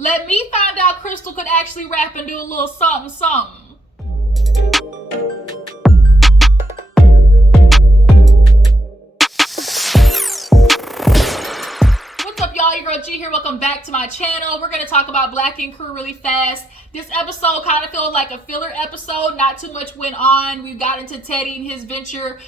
Let me find out Krystal could actually rap and do a little something something. What's up, y'all? Your girl G here. Welcome back to my channel. We're going to talk about Black Ink Crew really fast. This episode kind of feels like a filler episode. Not too much went on. We got into Teddy and his venture,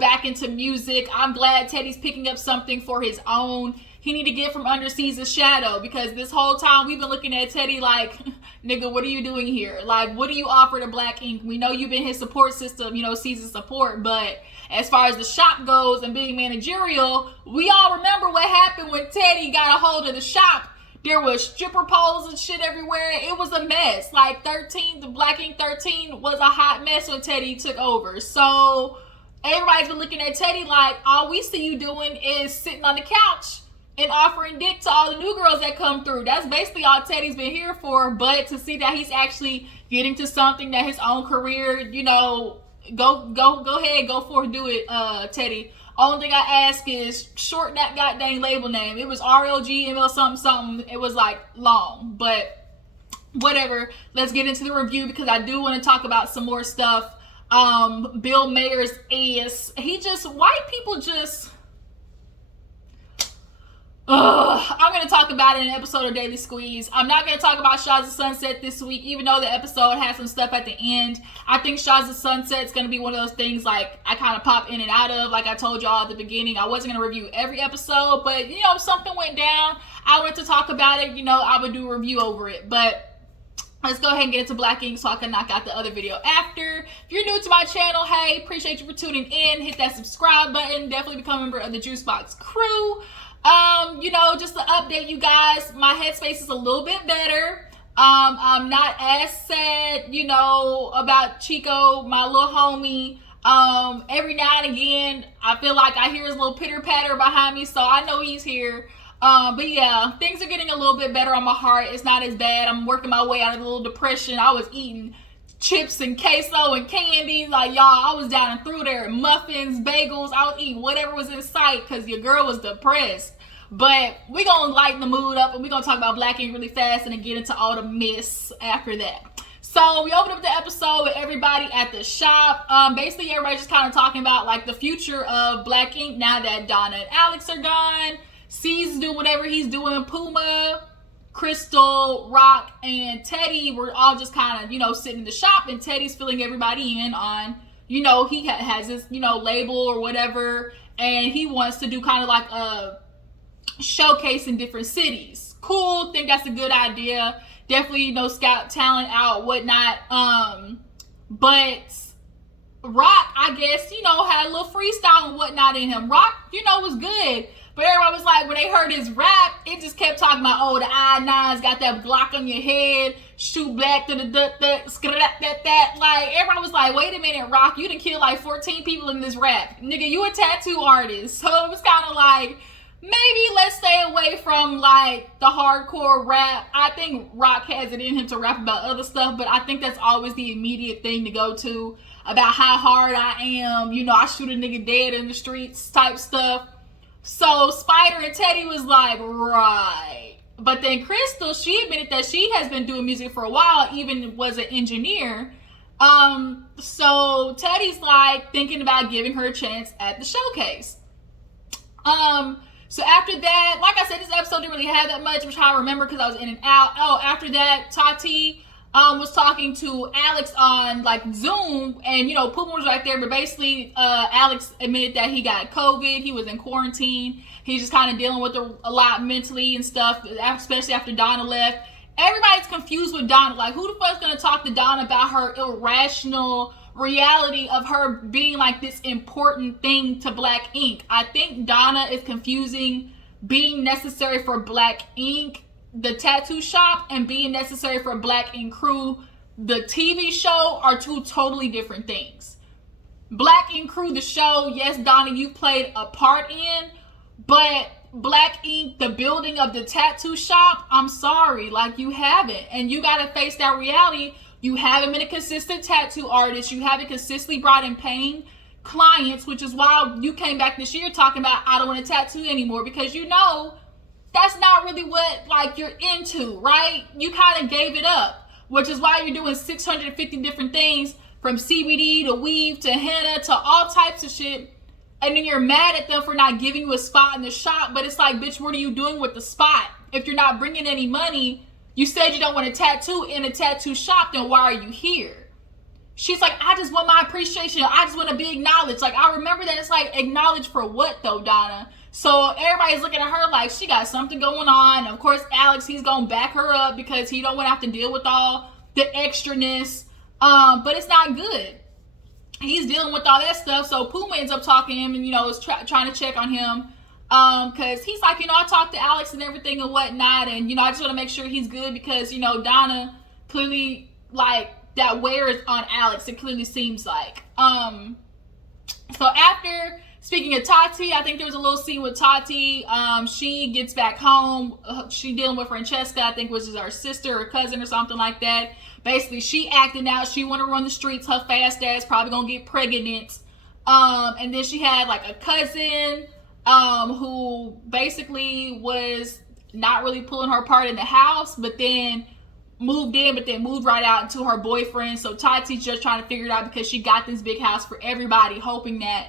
back into music. I'm glad Teddy's picking up something for his own. He need to get from under Caesar's shadow, because this whole time we've been looking at Teddy like, nigga, what are you doing here? Like, what do you offer to Black Ink? We know you've been his support system, Caesar's support, but as far as the shop goes and being managerial, we all remember what happened when Teddy got a hold of the shop. There was stripper poles and shit everywhere. It was a mess. Like the Black Ink 13 was a hot mess when Teddy took over. So everybody's been looking at Teddy like, all we see you doing is sitting on the couch and offering dick to all the new girls that come through. That's basically all Teddy's been here for. But to see that he's actually getting to something, that his own career, go ahead, go forth, do it, Teddy. Only thing I ask is shorten that goddamn label name. It was RLGML something. It was like long, but whatever. Let's get into the review, because I do want to talk about some more stuff. Bill Mayer's ass. White people just... I'm going to talk about it in an episode of Daily Squeeze. I'm not going to talk about Shahs of Sunset this week, even though the episode has some stuff at the end. I think Shahs of Sunset is going to be one of those things like I kind of pop in and out of. Like I told y'all at the beginning, I wasn't going to review every episode, but something went down. I went to talk about it. I would do a review over it, but let's go ahead and get into Black Ink so I can knock out the other video after. If you're new to my channel, hey, appreciate you for tuning in. Hit that subscribe button. Definitely become a member of the Juicebox crew. Just to update you guys, my headspace is a little bit better. I'm not as sad, about Chico, my little homie. Every now and again, I feel like I hear his little pitter patter behind me, so I know he's here. But yeah, things are getting a little bit better on my heart. It's not as bad. I'm working my way out of the little depression. I was eating chips and queso and candy, like, y'all, I was down and through there. Muffins, bagels, I was eating whatever was in sight because your girl was depressed. But we're gonna lighten the mood up, and we're gonna talk about Black Ink really fast and then get into all the mess after that. So we opened up the episode with everybody at the shop. Basically everybody's just kind of talking about like the future of Black Ink now that Donna and Alex are gone. C's doing whatever he's doing. Puma, Krystal, Rock, and Teddy were all just kind of, sitting in the shop, and Teddy's filling everybody in on, he has this, label or whatever, and he wants to do kind of like a showcase in different cities. Cool, think that's a good idea. Definitely, scout talent out, whatnot. But Rock, I guess, had a little freestyle and whatnot in him. Rock, was good. But everybody was like, when they heard his rap, it just kept talking about, the I-9's got that Glock on your head, shoot black to the that. Like, everybody was like, wait a minute, Rock, you done killed like 14 people in this rap. Nigga, you a tattoo artist. So it was kind of like, maybe let's stay away from like the hardcore rap. I think Rock has it in him to rap about other stuff, but I think that's always the immediate thing to go to, about how hard I am. I shoot a nigga dead in the streets type stuff. So Spider and Teddy was like, right. But then Krystal, she admitted that she has been doing music for a while, even was an engineer. So Teddy's like thinking about giving her a chance at the showcase. So after that, like I said, this episode didn't really have that much, which I remember because I was in and out. After that, Tati was talking to Alex on like Zoom, and Puma was right there, but basically Alex admitted that he got COVID. He was in quarantine. He's just kind of dealing with a lot mentally and stuff, especially after Donna left. Everybody's confused with Donna. Like, who the fuck's gonna talk to Donna about her irrational reality of her being like this important thing to Black Ink? I think Donna is confusing being necessary for Black Ink, the tattoo shop, and being necessary for Black Ink Crew, the TV show, are two totally different things. Black Ink Crew, the show, yes, Donna, you played a part in, but Black Ink, the building of the tattoo shop, I'm sorry, like, you haven't. And you gotta face that reality. You haven't been a consistent tattoo artist. You haven't consistently brought in paying clients, which is why you came back this year talking about, I don't want to tattoo anymore, because that's not really what like you're into, right? You kind of gave it up, which is why you're doing 650 different things, from CBD to weave to henna to all types of shit. And then you're mad at them for not giving you a spot in the shop. But it's like, bitch, what are you doing with the spot? If you're not bringing any money, you said you don't want a tattoo in a tattoo shop, then why are you here? She's like, I just want my appreciation. I just want to be acknowledged. Like, I remember that. It's like, acknowledged for what though, Donna? So everybody's looking at her like she got something going on. Of course, Alex, he's going to back her up because he don't want to have to deal with all the extraness. But it's not good. He's dealing with all that stuff. So Puma ends up talking to him and, is trying to check on him. Cause he's like, I talked to Alex and everything and whatnot. And, I just want to make sure he's good because, Donna clearly like that wears on Alex. It clearly seems like, so after speaking of Tati, I think there was a little scene with Tati. She gets back home. She dealing with Francesca, I think, which is her sister or cousin or something like that. Basically, she acting out. She want to run the streets. Her fast ass probably gonna get pregnant. And then she had like a cousin who basically was not really pulling her part in the house, but then moved in, but then moved right out into her boyfriend. So Tati's just trying to figure it out because she got this big house for everybody, hoping that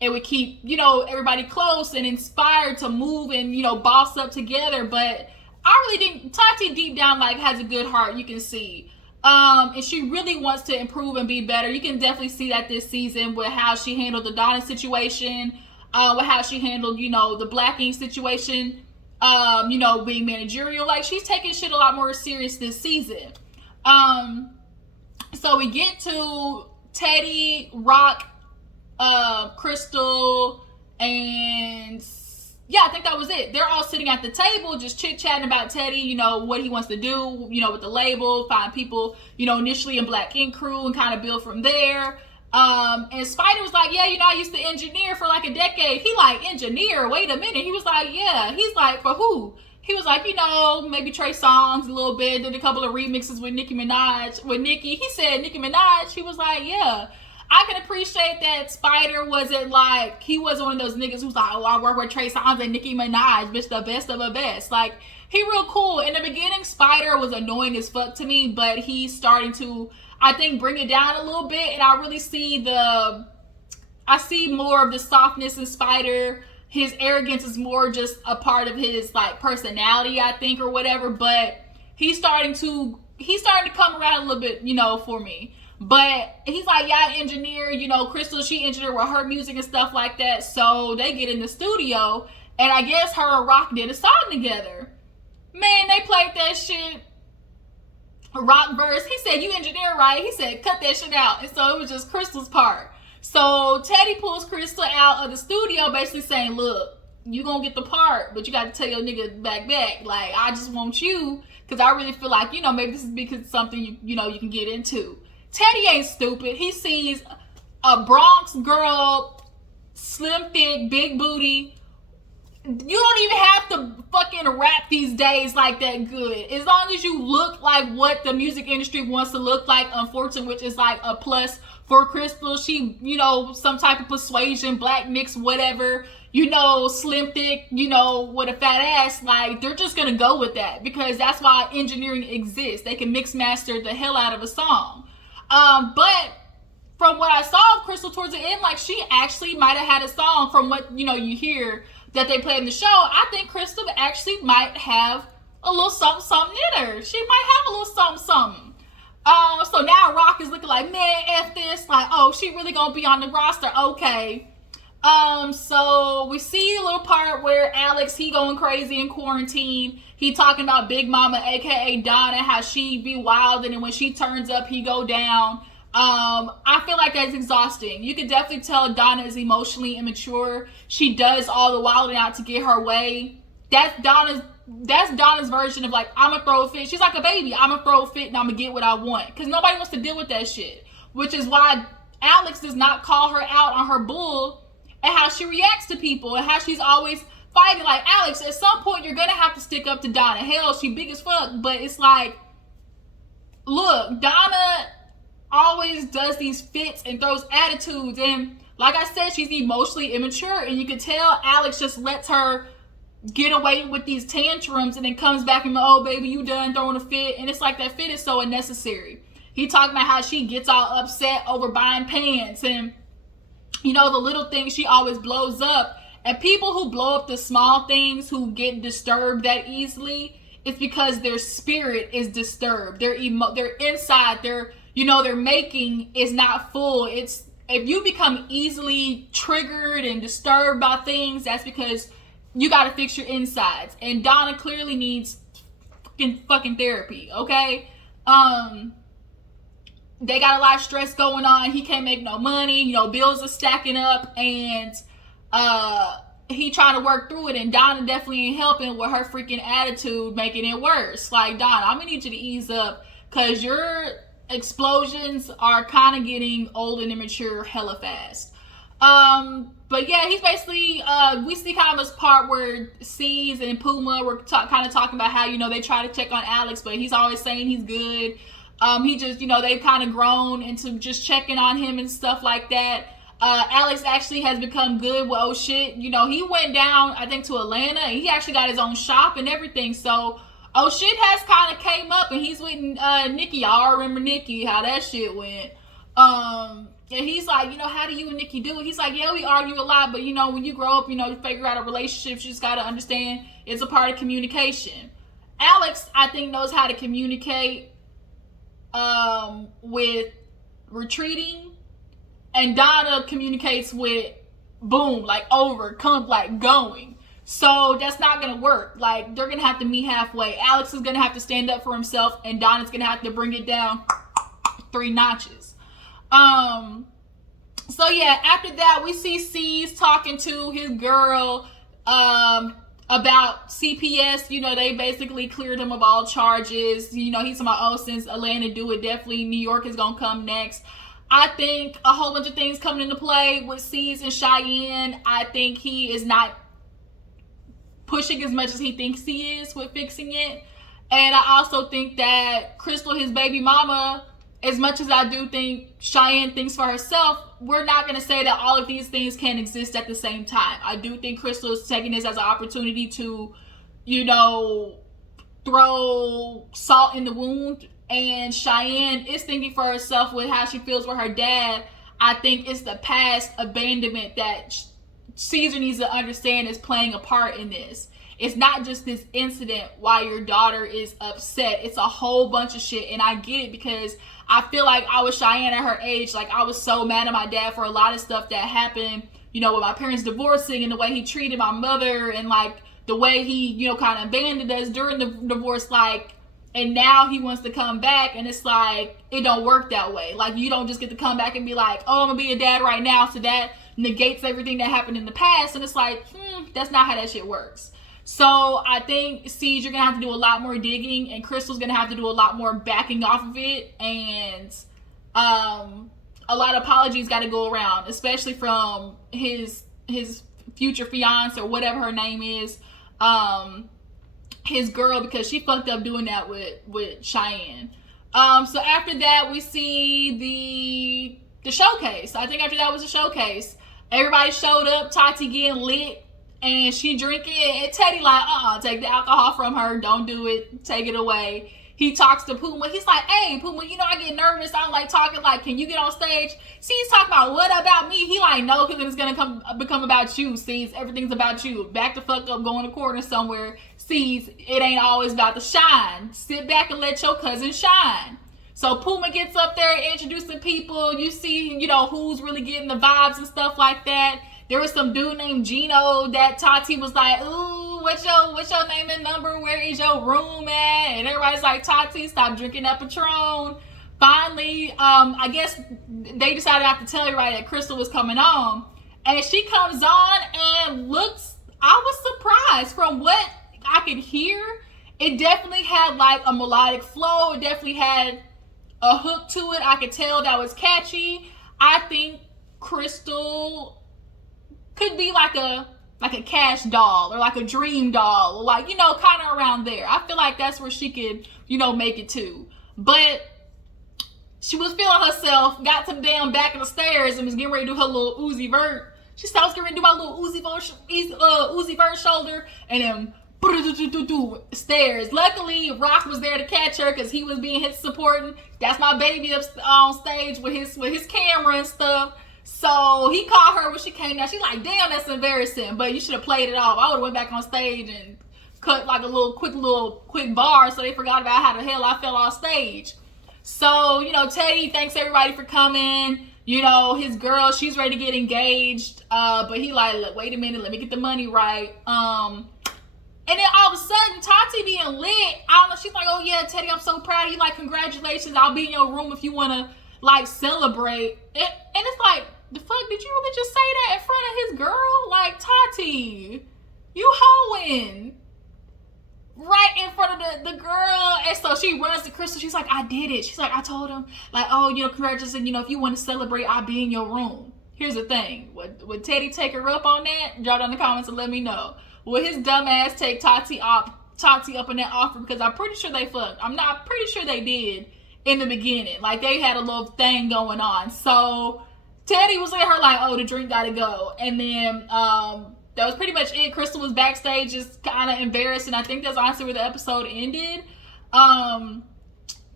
it would keep, everybody close and inspired to move and, boss up together. But I really didn't. Tati deep down like has a good heart, you can see. And she really wants to improve and be better. You can definitely see that this season with how she handled the Donna situation, with how she handled, the Black Ink situation, being managerial. Like, she's taking shit a lot more serious this season. So we get to Teddy, Rock, Krystal, and yeah, I think that was it. They're all sitting at the table just chit-chatting about Teddy, what he wants to do, with the label, find people, initially in Black Ink Crew and kind of build from there. And Spider was like, yeah, I used to engineer for like a decade. He like, engineer? Wait a minute. He was like, yeah. He's like, for who? He was like, maybe Trey Songz a little bit, did a couple of remixes with Nicki Minaj, with Nicki. He said Nicki Minaj. He was like, yeah. I can appreciate that Spider wasn't like, he wasn't one of those niggas who's like, oh, I work with Trey Songz and Nicki Minaj, bitch, the best of the best. Like, he real cool. In the beginning, Spider was annoying as fuck to me, but he's starting to, I think, bring it down a little bit, and I really see I see more of the softness in Spider. His arrogance is more just a part of his, like, personality, I think, or whatever, but he's starting to come around a little bit, for me. But he's like, yeah, I engineer, Krystal, she engineered with her music and stuff like that. So they get in the studio, and I guess her and Rock did a song together. Man, they played that shit. Rock verse. He said, you engineer, right? He said, cut that shit out. And so it was just Krystal's part. So Teddy pulls Krystal out of the studio, basically saying, look, you gonna get the part, but you got to tell your nigga back. Like, I just want you, because I really feel like, maybe this is because something, you can get into. Teddy ain't stupid. He sees a Bronx girl, slim thick, big booty. You don't even have to fucking rap these days like that good. As long as you look like what the music industry wants to look like, unfortunately, which is like a plus for Krystal. She, some type of persuasion, black mix, whatever, slim thick, with a fat ass. Like, they're just gonna go with that because that's why engineering exists. They can mix master the hell out of a song. But from what I saw of Krystal towards the end, like, she actually might have had a song from what, you hear that they play in the show. I think Krystal actually might have a little something in her. She might have a little something. So now Rock is looking like, man, F this. Like, oh, she really gonna be on the roster. Okay. So we see a little part where Alex, he going crazy in quarantine. He talking about Big Mama, aka Donna, how she be wild, and then when she turns up, he go down. I feel like that's exhausting. You can definitely tell Donna is emotionally immature. She does all the wilding out to get her way. That's Donna's version of like, I'ma throw a fit. She's like a baby. I'ma throw a fit and I'ma get what I want. Because nobody wants to deal with that shit. Which is why Alex does not call her out on her bull and how she reacts to people and how she's always fighting. Like, Alex, at some point you're gonna have to stick up to Donna. Hell, she big as fuck, but it's like, look, Donna always does these fits and throws attitudes, and like I said, she's emotionally immature, and you can tell Alex just lets her get away with these tantrums and then comes back and, oh, baby, you done throwing a fit. And it's like that fit is so unnecessary. He talking about how she gets all upset over buying pants and, the little things she always blows up. And people who blow up the small things, who get disturbed that easily, it's because their spirit is disturbed. Their inside, their making is not full. It's, if you become easily triggered and disturbed by things, that's because you got to fix your insides. And Donna clearly needs fucking therapy, okay? They got a lot of stress going on. He can't make no money. Bills are stacking up, and he trying to work through it. And Donna definitely ain't helping with her freaking attitude, making it worse. Like, Donna, I'm gonna need you to ease up, because your explosions are kind of getting old and immature hella fast. But yeah, he's basically, we see kind of this part where C's and Puma were kind of talking about how, they try to check on Alex, but he's always saying he's good. He just, they've kind of grown into just checking on him and stuff like that. Alex actually has become good with, oh shit, he went down, I think, to Atlanta, and he actually got his own shop and everything. So, oh shit has kind of came up, and he's with Nikki. Y'all remember Nikki, how that shit went. And he's like, how do you and Nikki do it? He's like, yeah, we argue a lot, but when you grow up, you figure out a relationship, you just got to understand it's a part of communication. Alex, I think, knows how to communicate with retreating, and Donna communicates with boom, like overcome, like going. So that's not gonna work. Like, they're gonna have to meet halfway. Alex is gonna have to stand up for himself, and Donna's gonna have to bring it down 3 notches. So yeah, after that, we see C's talking to his girl about CPS. They basically cleared him of all charges. He's talking about, oh, since Atlanta do it, definitely New York is gonna come next. I think a whole bunch of things coming into play with C's and Cheyenne. I think he is not pushing as much as he thinks he is with fixing it. And I also think that Krystal, his baby mama, as much as I do think Cheyenne thinks for herself, we're not going to say that all of these things can exist at the same time. I do think Krystal is taking this as an opportunity to, throw salt in the wound. And Cheyenne is thinking for herself with how she feels with her dad. I think it's the past abandonment that Caesar needs to understand is playing a part in this. It's not just this incident why your daughter is upset. It's a whole bunch of shit. And I get it, because I feel like I was Cheyenne at her age. Like, I was so mad at my dad for a lot of stuff that happened, with my parents divorcing, and the way he treated my mother, and like the way he, kind of abandoned us during the divorce. Like, and now he wants to come back, and it's like, it don't work that way. Like, you don't just get to come back and be like, oh, I'm gonna be a dad right now, so that negates everything that happened in the past. And it's like, that's not how that shit works. So I think, Siege, you're gonna have to do a lot more digging, and Krystal's gonna have to do a lot more backing off of it, and a lot of apologies got to go around, especially from his future fiance, or whatever her name is, his girl, because she fucked up doing that with Cheyenne. So after that, we see the showcase. I think after that was a showcase. Everybody showed up, Tati getting lit, and she drinking, and Teddy like, take the alcohol from her, don't do it, take it away. He talks to Puma. He's like, hey, Puma, I get nervous. I don't like talking. Like, can you get on stage? See, he's talking about, what about me? He like, no, because it's going to become about you. See, everything's about you. Back the fuck up, go in a corner somewhere. See, it ain't always about the shine. Sit back and let your cousin shine. So Puma gets up there introducing people. You see, who's really getting the vibes and stuff like that. There was some dude named Gino that Tati was like, ooh, what's your name and number? Where is your room at? And everybody's like, Tati, stop drinking that Patron. Finally, I guess they decided not to tell everybody that Krystal was coming on. And she comes on and looks, I was surprised from what I could hear. It definitely had like a melodic flow. It definitely had a hook to it. I could tell that was catchy. I think Krystal could be like a cash doll, or like a dream doll, or like, kind of around there. I feel like that's where she could, make it to. But she was feeling herself, got to the damn back of the stairs, and was getting ready to do her little Uzi Vert She said I was going to do my little Uzi Vert shoulder, and then stairs. Luckily, Rock was there to catch her because he was being his supporting. That's my baby up on stage with his camera and stuff. So he caught her when she came down. She's like, damn, that's embarrassing. But you should have played it off. I would have went back on stage and cut like a quick bar so they forgot about how the hell I fell off stage. So, you know, Teddy, thanks everybody for coming. You know, his girl, she's ready to get engaged. But he like, look, wait a minute, let me get the money right. And then all of a sudden, Tati being lit, I don't know, she's like, oh yeah, Teddy, I'm so proud of you. Like, congratulations. I'll be in your room if you want to, like, celebrate. And it's like, the fuck, did you really just say that in front of his girl? Like, Tati, you hoeing. Right in front of the girl. And so she runs to Krystal. She's like, I did it. She's like, I told him, like, oh, you know, congratulations. You know, if you want to celebrate, I'll be in your room. Here's the thing. Would Teddy take her up on that? Drop down in the comments and let me know. Will his dumb ass take Tati up in that offer? Because I'm pretty sure they fucked. I'm pretty sure they did in the beginning. Like, they had a little thing going on. So Teddy was letting her like, oh, the drink gotta go. And then that was pretty much it. Krystal was backstage just kind of embarrassed, and I think that's honestly where the episode ended.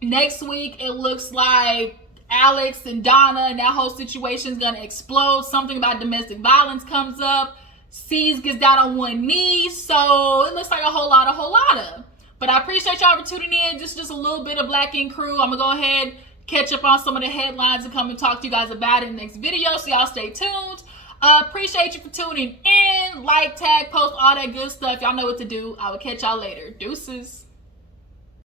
Next week, it looks like Alex and Donna and that whole situation is going to explode. Something about domestic violence comes up. C's gets down on one knee. So it looks like a whole lot of. But I appreciate y'all for tuning in. Just a little bit of Black Ink Crew. I'm going to go ahead, catch up on some of the headlines and come and talk to you guys about it in the next video. So y'all stay tuned. Appreciate you for tuning in. Like, tag, post, all that good stuff. Y'all know what to do. I will catch y'all later. Deuces.